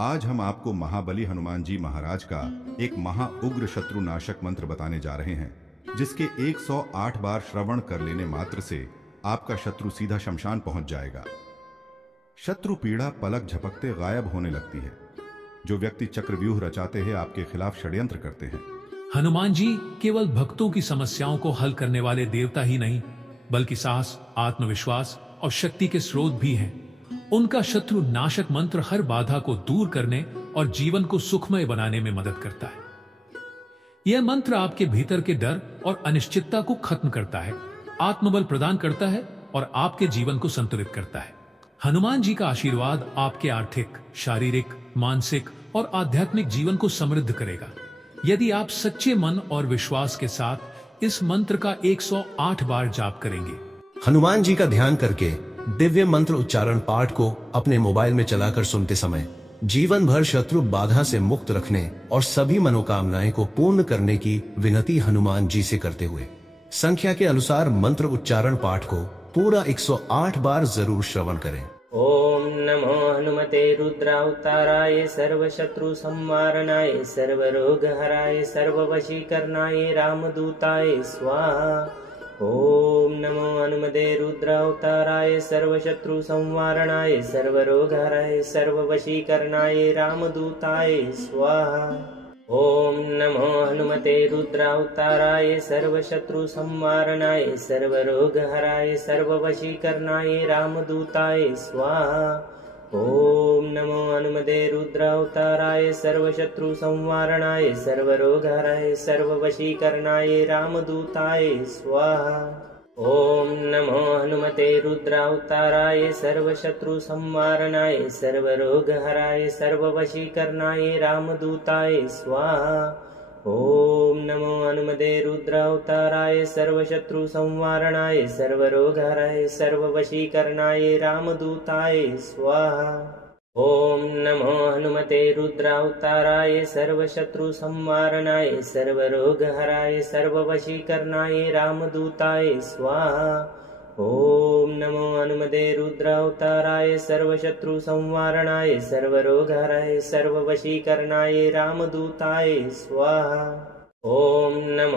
आज हम आपको महाबली हनुमान जी महाराज का एक महा उग्र शत्रु नाशक मंत्र बताने जा रहे हैं, जिसके 108 बार श्रवण कर लेने मात्र से आपका शत्रु सीधा शमशान पहुंच जाएगा। शत्रु पीड़ा पलक झपकते गायब होने लगती है। जो व्यक्ति चक्रव्यूह रचाते हैं, आपके खिलाफ षड्यंत्र करते हैं। हनुमान जी केवल भक्तों की समस्याओं को हल करने वाले देवता ही नहीं, बल्कि साहस, आत्मविश्वास और शक्ति के स्रोत भी हैं। उनका शत्रु नाशक मंत्र हर बाधा को दूर करने और जीवन को सुखमय बनाने में मदद करता है। यह मंत्र आपके भीतर के डर और अनिश्चितता को खत्म करता है, आत्मबल प्रदान करता है और आपके जीवन को संतुलित करता है। हनुमान जी का आशीर्वाद आपके आर्थिक, शारीरिक, मानसिक और आध्यात्मिक जीवन को समृद्ध करेगा। यदि आप सच्चे मन और विश्वास के साथ इस मंत्र का 108 बार जाप करेंगे। हनुमान जी का ध्यान करके दिव्य मंत्र उच्चारण पाठ को अपने मोबाइल में चलाकर सुनते समय जीवन भर शत्रु बाधा से मुक्त रखने और सभी मनोकामनाएं को पूर्ण करने की विनती हनुमान जी से करते हुए संख्या के अनुसार मंत्र उच्चारण पाठ को पूरा 108 बार जरूर श्रवण करें। ओम नमो हनुमते रुद्रावताराय सर्वशत्रु संहारणाय सर्वरोगहराय सर्ववशीकरणाय रामदूताय स्वाहा। ओम नमो हनुमते रुद्रावताराय सर्वशत्रु संहारणाय सर्वरोगहराय सर्ववशीकरणाय रामदूताय स्वाहा। ओम नमो हनुमते रुद्रावताराय सर्वशत्रु संहारणाय सर्वरोगहराय सर्ववशीकरणाय रामदूताय स्वाहा। ओम नमो हनुमते रुद्रावताराय सर्वशत्रु संहारणाय सर्वरोगहराय सर्ववशीकरणाय रामदूताय स्वाहा। ओम नमो हनुमते रुद्रावताराय सर्वशत्रु संहारणाय सर्वरोगहराय सर्ववशीकरणाय रामदूताय स्वाहा। ओम नमो हनुमते रुद्रावताराय सर्वशत्रु संहारणाय सर्वरोगहराय सर्ववशीकरणाय रामदूताय स्वाहा। ओम नमो हनुमते रुद्रावताराय सर्वशत्रु संहारणाय सर्वरोगहराय सर्ववशीकरणाय रामदूताय स्वाहा। ओम नमो हनुमते रुद्रावताराय सर्वशत्रु संहारणाय सर्वरोगहराय सर्ववशीकरणाय रामदूताय स्वाहा। ओम नमो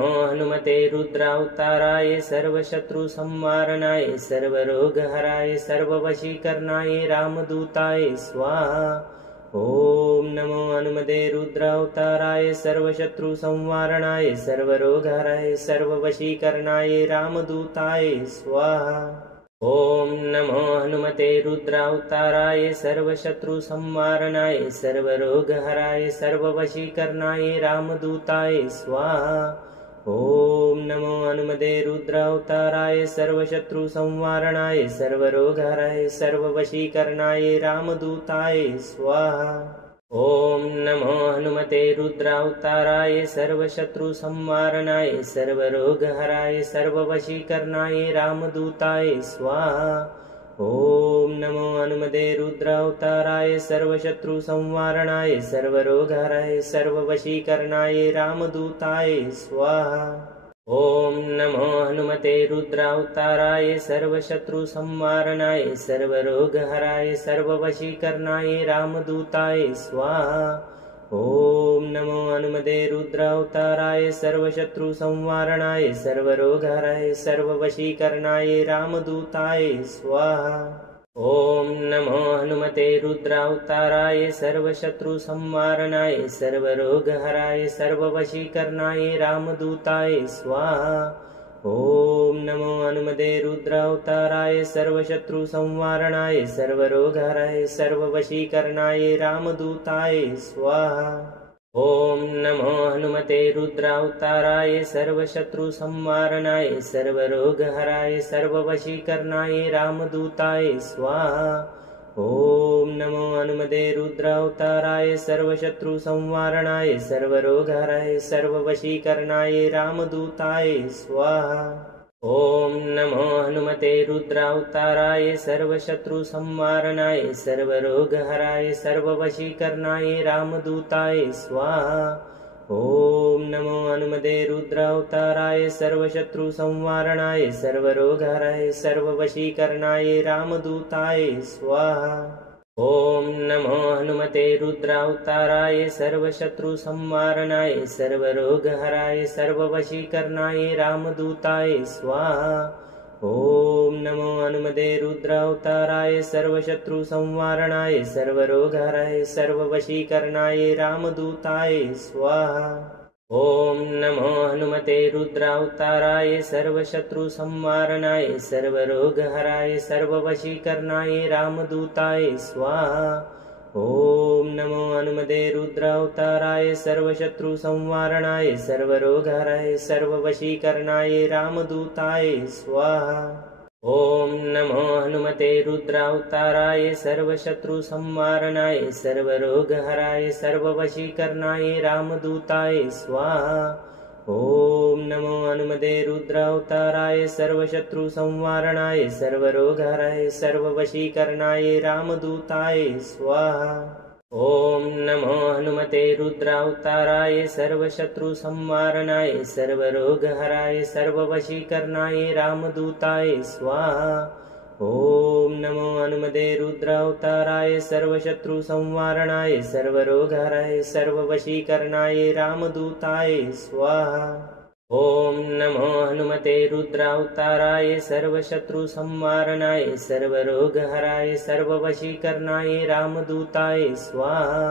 हनुमते रुद्रावताराय सर्वशत्रु संहारणाय सर्वरोगहराय सर्ववशीकरणाय रामदूताय स्वाहा। ओम नमो हनुमते रुद्रावताराय सर्वशत्रु संहारणाय सर्वरोगहराय सर्ववशीकरणाय रामदूताय स्वाहा। ओम नमो हनुमते रुद्रावताराय सर्वशत्रु संहारणाय सर्वरोगहराय सर्ववशीकरणाय रामदूताय स्वाहा। ओम नमो हनुमते रुद्रावताराय सर्वशत्रु संहारणाय सर्वरोगहराय सर्ववशीकरणाय रामदूताय स्वाहा। ओम नमो हनुमते रुद्रावताराय सर्वशत्रु संहारणाय सर्वरोगहराय सर्ववशीकरणाय रामदूताय स्वाहा। ओम नमो हनुमते रुद्रावताराय सर्वशत्रु संहारणाय सर्वरोगहराय सर्ववशीकरणाय रामदूताय स्वाहा। ओम नमो हनुमते रुद्रावताराय सर्वशत्रु संहारणाय सर्वरोगहराय सर्ववशीकरणाय रामदूताय स्वाहा। ओम नमो हनुमते रुद्रावताराय सर्वशत्रु संहारणाय सर्वरोगहराय सर्ववशीकरणाय रामदूताय स्वाहा। ओम नमो हनुमते रुद्रावताराय सर्वशत्रु संहारणाय सर्वरोगहराय सर्ववशीकरणाय रामदूताय स्वाहा। ओम नमो हनुमते रुद्रावताराय सर्वशत्रु संहारणाय सर्वरोगहराय सर्ववशीकरणाय रामदूताय स्वाहा। ओम नमो हनुमते रुद्रावताराय सर्वशत्रु संहारणाय सर्वरोगहराय सर्ववशीकरणाय रामदूताय स्वाहा। ओम नमो हनुमते रुद्रावताराय सर्वशत्रु संहारणाय सर्वरोगहराय सर्ववशीकरणाय रामदूताय स्वाहा। ओम नमो हनुमते रुद्रावताराय सर्वशत्रु संहारणाय सर्वरोगहराय सर्ववशीकरणाय रामदूताय स्वाहा। ओम नमो हनुमते रुद्रावताराय सर्वशत्रु संहारणाय सर्वरोगहराय सर्ववशीकरणाय रामदूताय स्वाहा। ॐ नमो हनुमते रुद्रावताराय सर्वशत्रुसंहारणाय सर्वरोगहराय सर्ववशीकरणाय रामदूताय स्वाहा। ॐ नमो हनुमते रुद्रावताराय सर्वशत्रुसंहारणाय सर्वरोगहराय सर्ववशीकरणाय रामदूताय स्वाहा। ॐ नमो हनुमते रुद्रावताराय सर्वशत्रुसंहारणाय सर्वरोगहराय सर्ववशीकरणाय रामदूताय स्वाहा। ॐ नमो हनुमते रुद्रावताराय सर्वशत्रुसंहारणाय सर्वरोगहराय सर्ववशीकरणाय रामदूताय स्वाहा। ॐ नमो हनुमते रुद्रावताराय सर्वशत्रुसंहारणाय सर्वरोगहराय सर्ववशीकरणाय रामदूताय स्वाहा। ॐ नमो हनुमते रुद्रावताराय सर्वशत्रुसंहारणाय सर्वरोगहराय सर्ववशीकरणाय रामदूताय स्वाहा। ॐ नमो हनुमते रुद्रावताराय सर्वशत्रुसंहारणाय सर्वरोगहराय सर्ववशीकरणाय रामदूताय स्वाहा। ॐ नमो हनुमते रुद्रावताराय सर्वशत्रुसंहारणाय सर्वरोगहराय सर्ववशीकरणाय रामदूताय स्वाहा। ॐ नमो हनुमते रुद्रावताराय सर्वशत्रुसंहारणाय सर्वरोगहराय सर्ववशीकरणाय रामदूताय स्वाहा।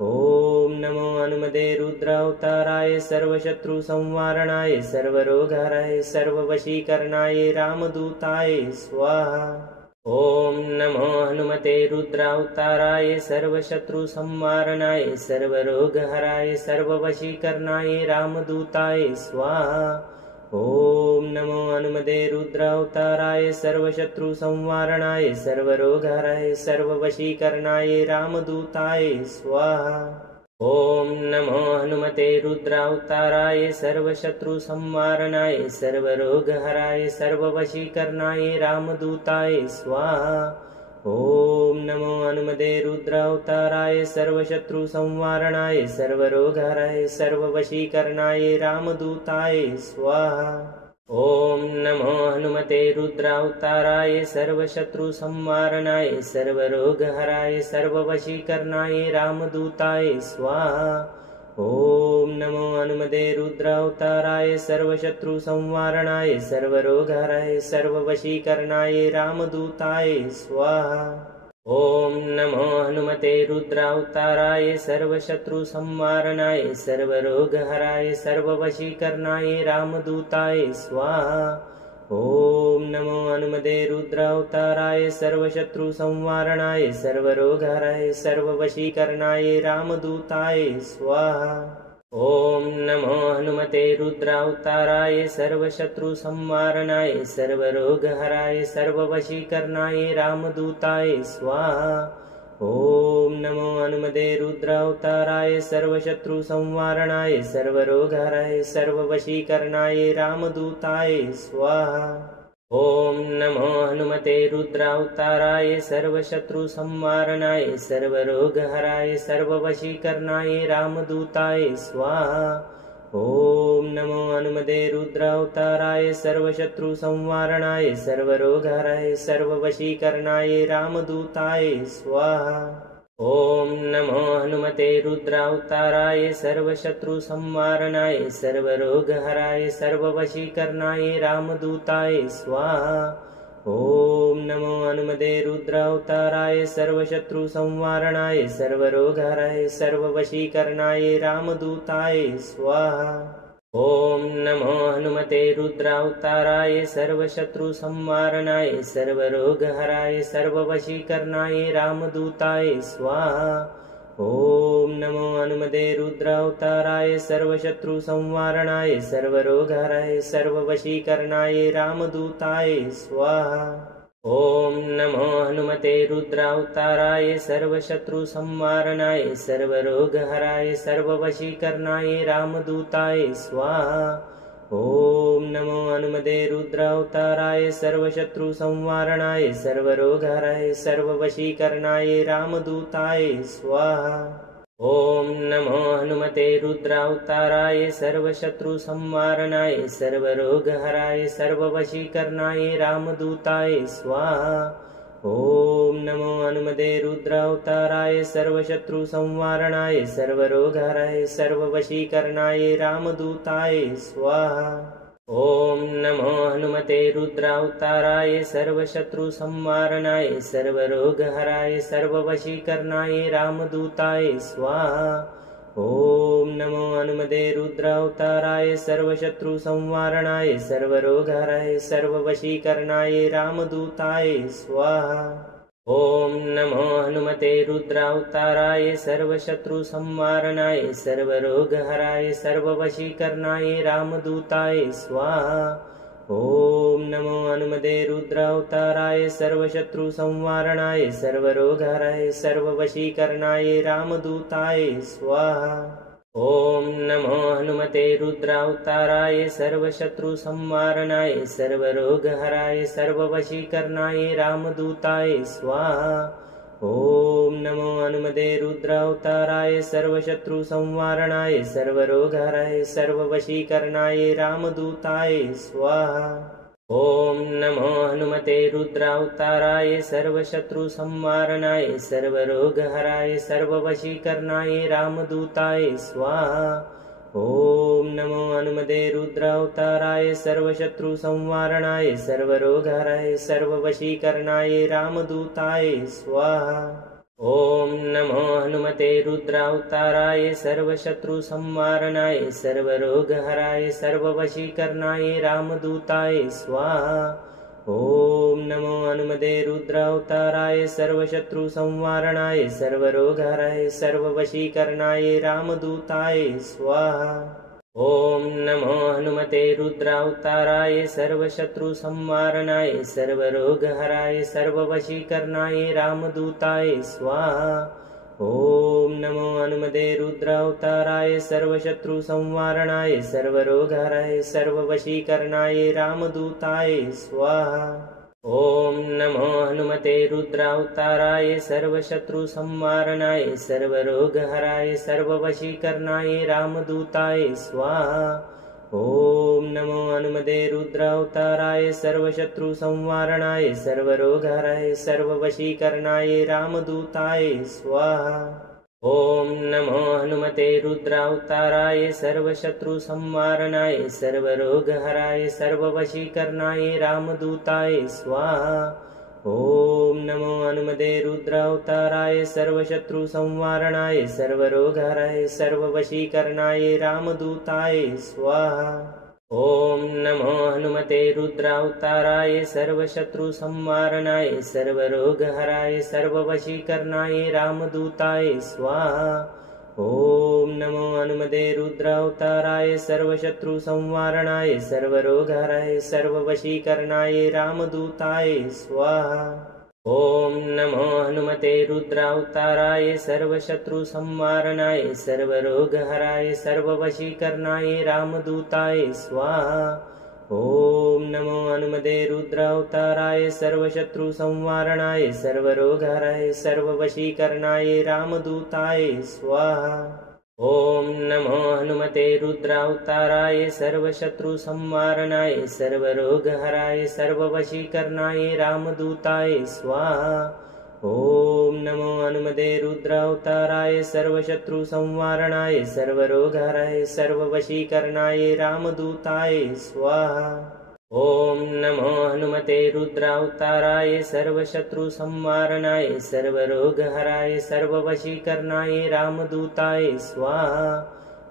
ॐ नमो हनुमते रुद्रावताराय सर्वशत्रुसंहारणाय सर्वरोगहराय सर्ववशीकरणाय रामदूताय स्वाहा। ॐ नमो हनुमते रुद्रावताराय सर्वशत्रुसंहारणाय सर्वरोगहराय सर्ववशीकरणाय रामदूताय स्वाहा। ॐ नमो हनुमते रुद्रावताराय सर्वशत्रुसंहारणाय सर्वरोगहराय सर्ववशीकरणाय रामदूताय स्वाहा। ॐ नमो हनुमते रुद्रावताराय सर्वशत्रुसंहारणाय सर्वरोगहराय सर्ववशीकरणाय रामदूताय स्वाहा। ॐ नमो हनुमते रुद्रावताराय सर्वशत्रुसंहारणाय सर्वरोगहराय सर्ववशीकरणाय रामदूताय स्वाहा। ॐ नमो हनुमते रुद्रावताराय सर्वशत्रुसंहारणाय सर्वरोगहराय सर्ववशीकरणाय रामदूताय स्वाहा। ॐ नमो हनुमते रुद्रावताराय सर्वशत्रुसंहारणाय सर्वरोगहराय सर्ववशीकरणाय रामदूताय स्वाहा। ॐ नमो हनुमते रुद्रावताराय सर्वशत्रुसंहारणाय सर्वरोगहराय सर्ववशीकरणाय रामदूताय स्वाहा। ॐ नमो हनुमते रुद्रावताराय सर्वशत्रुसंहारणाय सर्वरोगहराय सर्ववशीकरणाय रामदूताय स्वाहा। ॐ नमो हनुमते रुद्रावताराय सर्वशत्रुसंहारणाय सर्वरोगहराय सर्ववशीकरणाय रामदूताय स्वाहा। ॐ नमो हनुमते रुद्रावताराय सर्वशत्रुसंहारणाय सर्वरोगहराय सर्ववशीकरणाय रामदूताय स्वाहा। ॐ नमो हनुमते रुद्रावताराय सर्वशत्रुसंहारणाय सर्वरोगहराय सर्ववशीकरणाय रामदूताय स्वाहा। ॐ नमो हनुमते रुद्रावताराय सर्वशत्रुसंहारणाय सर्वरोगहराय सर्ववशीकरणाय रामदूताय स्वाहा। ॐ नमो हनुमते रुद्रावताराय सर्वशत्रुसंहारणाय सर्वरोगहराय सर्ववशीकरणाय रामदूताय स्वाहा। ॐ नमो हनुमते रुद्रावताराय सर्वशत्रुसंहारणाय सर्वरोगहराय सर्ववशीकरणाय रामदूताय स्वाहा। ॐ नमो हनुमते रुद्रावताराय सर्वशत्रुसंहारणाय सर्वरोगहराय सर्ववशीकरणाय रामदूताय स्वाहा। ॐ नमो हनुमते रुद्रावताराय सर्वशत्रुसंहारणाय सर्वरोगहराय सर्ववशीकरणाय रामदूताय स्वाहा। ॐ नमो हनुमते रुद्रावताराय सर्वशत्रुसंहारणाय सर्वरोगहराय सर्ववशीकरणाय रामदूताय स्वाहा। ॐ नमो हनुमते रुद्रावताराय सर्वशत्रुसंहारणाय सर्वरोगहराय सर्ववशीकरणाय रामदूताय स्वाहा। ॐ नमो हनुमते रुद्रावताराय सर्वशत्रुसंहारणाय सर्वरोगहराय सर्ववशीकरणाय रामदूताय स्वाहा। ॐ नमो हनुमते रुद्रावताराय सर्वशत्रुसंवारणाय सर्वरोगहराय सर्ववशीकरणाय रामदूताय स्वाहा। ॐ नमो हनुमते रुद्रावताराय सर्वशत्रुसंवारणाय सर्वरोगहराय सर्ववशीकरणाय रामदूताय स्वाहा। ॐ नमो हनुमते रुद्रावताराय सर्वशत्रुसंवारणाय सर्वरोगहराय सर्ववशीकरणाय रामदूताय स्वाहा। ॐ नमो हनुमते रुद्रावताराय सर्वशत्रुसंवारणाय सर्वरोगहराय सर्ववशीकरणाय रामदूताय स्वाहा। ॐ नमो हनुमते रुद्रावताराय सर्वशत्रुसंवारणाय सर्वरोगहराय सर्ववशीकरणाय रामदूताय स्वाहा। ॐ नमो हनुमते रुद्रावताराय सर्वशत्रुसंवारणाय सर्वरोगहराय सर्ववशीकरणाय रामदूताय स्वाहा। ॐ नमो हनुमते रुद्रावताराय सर्वशत्रुसंवारणाय सर्वरोगहराय सर्ववशीकरणाय रामदूताय स्वाहा। ॐ नमो हनुमते रुद्रावताराय सर्वशत्रुसंवारणाय सर्वरोगहराय सर्ववशीकरणाय रामदूताय स्वाहा। ॐ नमो हनुमते रुद्रावताराय सर्वशत्रुसंवारणाय सर्वरोगहराय सर्ववशीकरणाय रामदूताय स्वाहा। ॐ नमो हनुमते रुद्रावताराय सर्वशत्रुसंवारणाय सर्वरोगहराय सर्ववशीकरणाय रामदूताय स्वाहा। ॐ नमो हनुमते रुद्रावताराय सर्वशत्रुसंवारणाय सर्वरोगहराय सर्ववशीकरणाय रामदूताय स्वाहा। ॐ नमो हनुमते रुद्रावताराय सर्वशत्रुसंवारणाय सर्वरोगहराय सर्ववशीकरणाय रामदूताय स्वाहा। ॐ नमो हनुमते रुद्रावताराय सर्वशत्रुसंवारणाय सर्वरोगहराय सर्ववशीकरणाय रामदूताय स्वाहा। ॐ नमो हनुमते रुद्रावताराय सर्वशत्रुसंवारणाय सर्वरोगहराय सर्ववशीकरणाय रामदूताय स्वाहा। ॐ नमो हनुमते रुद्रावताराय सर्वशत्रुसंवारणाय सर्वरोगहराय सर्ववशीकरणाय रामदूताय स्वाहा। ॐ नमो हनुमते रुद्रावताराय सर्वशत्रुसंवारणाय सर्वरोगहराय सर्ववशीकरणाय रामदूताय स्वाहा। ॐ नमो हनुमते रुद्रावताराय सर्वशत्रुसंवारणाय सर्वरोगहराय सर्ववशीकरणाय रामदूताय स्वाहा। ॐ नमो हनुमते रुद्रावताराय सर्वशत्रुसंवारणाय सर्वरोगहराय सर्ववशीकरणाय रामदूताय स्वाहा। ॐ नमो हनुमते रुद्रावताराय सर्वशत्रुसंवारणाय सर्वरोगहराय सर्ववशीकरणाय रामदूताय स्वाहा। ॐ नमो हनुमते रुद्रावताराय सर्वशत्रुसंवारणाय सर्वरोगहराय सर्ववशीकरणाय रामदूताय स्वाहा। ॐ नमो हनुमते रुद्रावताराय सर्वशत्रुसंवारणाय सर्वरोगहराय सर्ववशीकरणाय रामदूताय स्वाहा। ॐ नमो हनुमते रुद्रावताराय सर्वशत्रुसंवारणाय सर्वरोगहराय सर्ववशीकरणाय रामदूताय स्वाहा। ॐ नमो हनुमते रुद्रावताराय सर्वशत्रुसंवारणाय सर्वरोगहराय सर्ववशीकरणाय रामदूताय स्वाहा। ॐ नमो हनुमते रुद्रावताराय सर्वशत्रुसंवारणाय सर्वरोगहराय सर्ववशीकरणाय रामदूताय स्वाहा।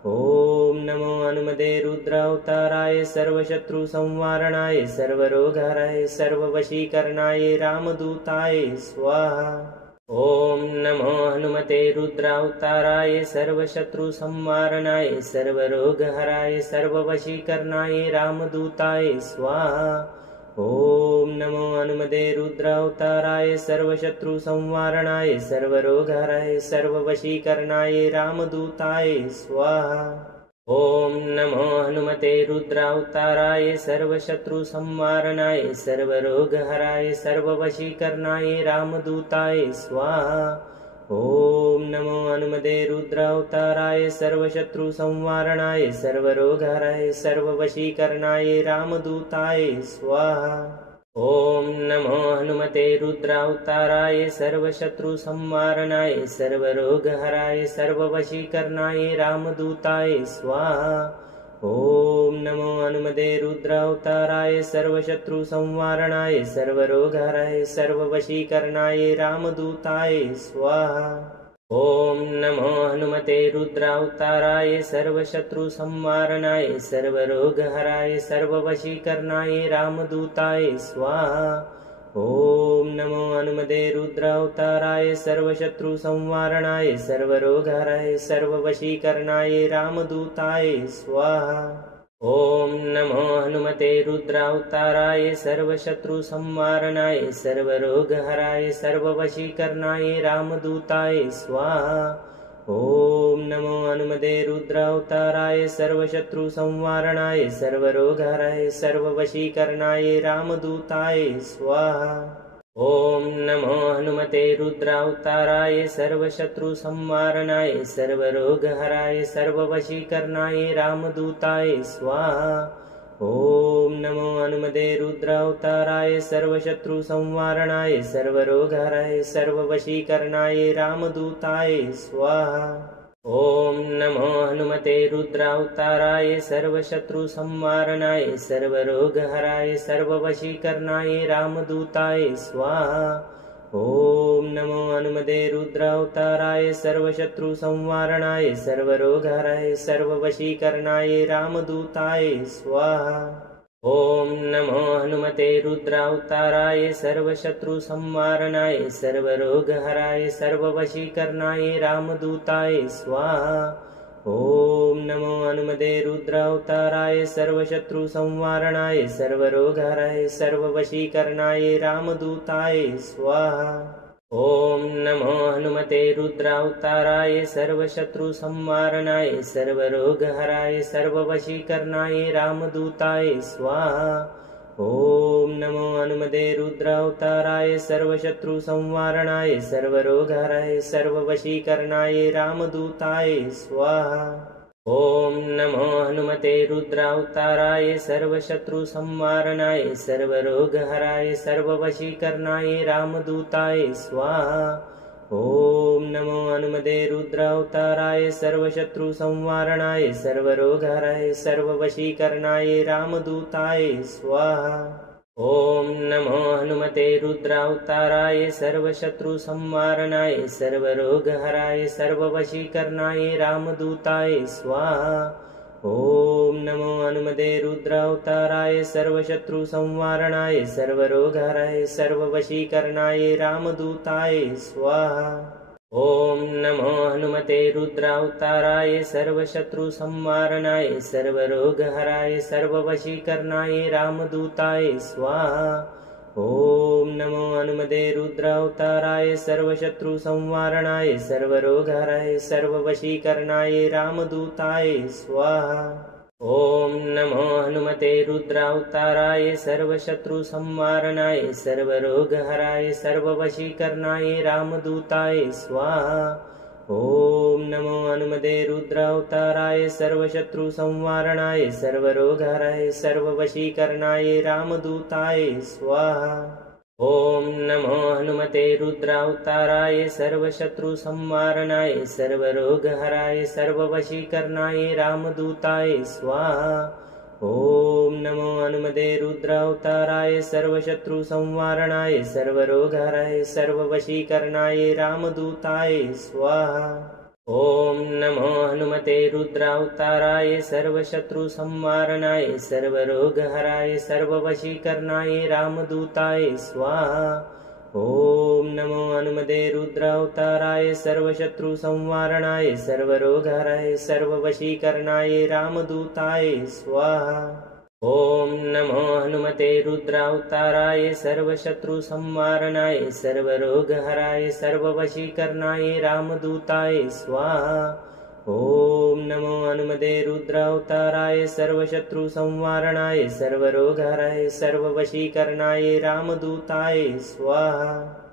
ॐ नमो हनुमते रुद्रावताराय सर्वशत्रुसंवारणाय सर्वरोगहराय सर्ववशीकरणाय रामदूताय स्वाहा। ॐ नमो हनुमते रुद्रावताराय सर्वशत्रुसंवारणाय सर्वरोगहराय सर्ववशीकरणाय रामदूताय स्वाहा। ॐ नमो हनुमते रुद्रावताराय सर्वशत्रुसंवारणाय सर्वरोगहराय सर्ववशीकरणाय रामदूताय स्वाहा। ॐ नमो हनुमते रुद्रावताराय सर्वशत्रुसंवारणाय सर्वरोगहराय सर्ववशीकरणाय रामदूताय स्वाहा। ॐ नमो हनुमते रुद्रावताराय सर्वशत्रुसंवारणाय सर्वरोगहराय सर्ववशीकरणाय रामदूताय स्वाहा। ॐ नमो हनुमते रुद्रावताराय सर्वशत्रुसंहारणाय सर्वरोगहराय सर्ववशीकरणाय रामदूताय स्वाहा। ॐ नमो हनुमते रुद्रावताराय सर्वशत्रुसंहारणाय सर्वरोगहराय सर्ववशीकरणाय रामदूताय स्वाहा। ॐ नमो हनुमते रुद्रावताराय सर्वशत्रुसंहारणाय सर्वरोगहराय सर्ववशीकरणाय रामदूताय स्वाहा। ॐ नमो हनुमते रुद्रावताराय सर्वशत्रुसंहारणाय सर्वरोगहराय सर्ववशीकरणाय रामदूताय स्वाहा। ॐ नमो हनुमते रुद्रावताराय सर्वशत्रुसंहारणाय सर्वरोगहराय सर्ववशीकरणाय रामदूताय स्वाहा। ॐ नमो हनुमते रुद्रावताराय सर्वशत्रुसंहारणाय सर्वरोगहराय सर्ववशीकरणाय रामदूताय स्वाहा। ॐ नमो हनुमते रुद्रावताराय सर्वशत्रुसंहारणाय सर्वरोगहराय सर्ववशीकरणाय रामदूताय स्वाहा। ॐ नमो हनुमते रुद्रावताराय सर्वशत्रुसंहारणाय सर्वरोगहराय सर्ववशीकरणाय रामदूताय स्वाहा। ॐ नमो हनुमते रुद्रावताराय सर्वशत्रुसंहारणाय सर्वरोगहराय सर्ववशीकरणाय रामदूताय स्वाहा। ॐ नमो हनुमते रुद्रावताराय सर्वशत्रुसंहारणाय सर्वरोगहराय सर्ववशीकरणाय रामदूताय स्वाहा। ॐ नमो हनुमते रुद्रावताराय सर्वशत्रुसंहारणाय सर्वरोगहराय सर्ववशीकरणाय रामदूताय स्वाहा। ॐ नमो हनुमते रुद्रावताराय सर्वशत्रुसंहारणाय सर्वरोगहराय सर्ववशीकरणाय रामदूताय स्वाहा। ॐ नमो हनुमते रुद्रावताराय सर्वशत्रुसंहारणाय सर्वरोगहराय सर्ववशीकरणाय रामदूताय स्वाहा। ॐ नमो हनुमते रुद्रावताराय सर्वशत्रुसंहारणाय सर्वरोगहराय सर्ववशीकरणाय रामदूताय स्वाहा। ॐ नमो हनुमते रुद्रावताराय सर्वशत्रुसंहारणाय सर्वरोगहराय सर्ववशीकरणाय रामदूताय स्वाहा। ॐ नमो हनुमते रुद्रावताराय सर्वशत्रुसंहारणाय सर्वरोगहराय सर्ववशीकरणाय रामदूताय स्वाहा। ॐ नमो हनुमते रुद्रावताराय सर्वशत्रुसंहारणाय सर्वरोगहराय सर्ववशीकरणाय रामदूताय स्वाहा। ॐ नमो हनुमते रुद्रावताराय सर्वशत्रुसंहारणाय सर्वरोगहराय सर्ववशीकरणाय रामदूताय स्वाहा। ॐ नमो हनुमते रुद्रावताराय सर्वशत्रुसंहारणाय सर्वरोगहराय सर्ववशीकरणाय रामदूताय स्वाहा। ॐ नमो हनुमते रुद्रावताराय सर्वशत्रुसंहारणाय सर्वरोगहराय सर्ववशीकरणाय रामदूताय स्वाहा। ॐ नमो हनुमते रुद्रावताराय सर्वशत्रुसंहारणाय सर्वरोगहराय सर्ववशीकरणाय रामदूताय स्वाहा। ॐ नमो हनुमते रुद्रावताराय सर्वशत्रुसंहारणाय सर्वरोगहराय सर्ववशीकरणाय रामदूताय स्वाहा। ॐ नमो हनुमते रुद्रावताराय सर्वशत्रुसंहारणाय सर्वरोगहराय सर्ववशीकरणाय रामदूताय स्वाहा। ॐ नमो हनुमते रुद्रावताराय सर्वशत्रुसंहारणाय सर्वरोगहराय सर्ववशीकरणाय रामदूताय स्वाहा। ॐ नमो हनुमते रुद्रावताराय सर्वशत्रुसंहारणाय सर्वरोगहराय सर्ववशीकरणाय रामदूताय स्वाहा। ॐ नमो हनुमते रुद्रावताराय सर्वशत्रुसंहारणाय सर्वरोगहराय सर्ववशीकरणाय रामदूताय स्वाहा। ॐ नमो हनुमते रुद्रावताराय सर्वशत्रुसंहारणाय सर्वरोगहराय सर्ववशीकरणाय रामदूताय स्वाहा। ॐ नमो हनुमते रुद्रावताराय सर्वशत्रुसंहारणाय सर्वरोगहराय सर्ववशीकरणाय रामदूताय स्वाहा।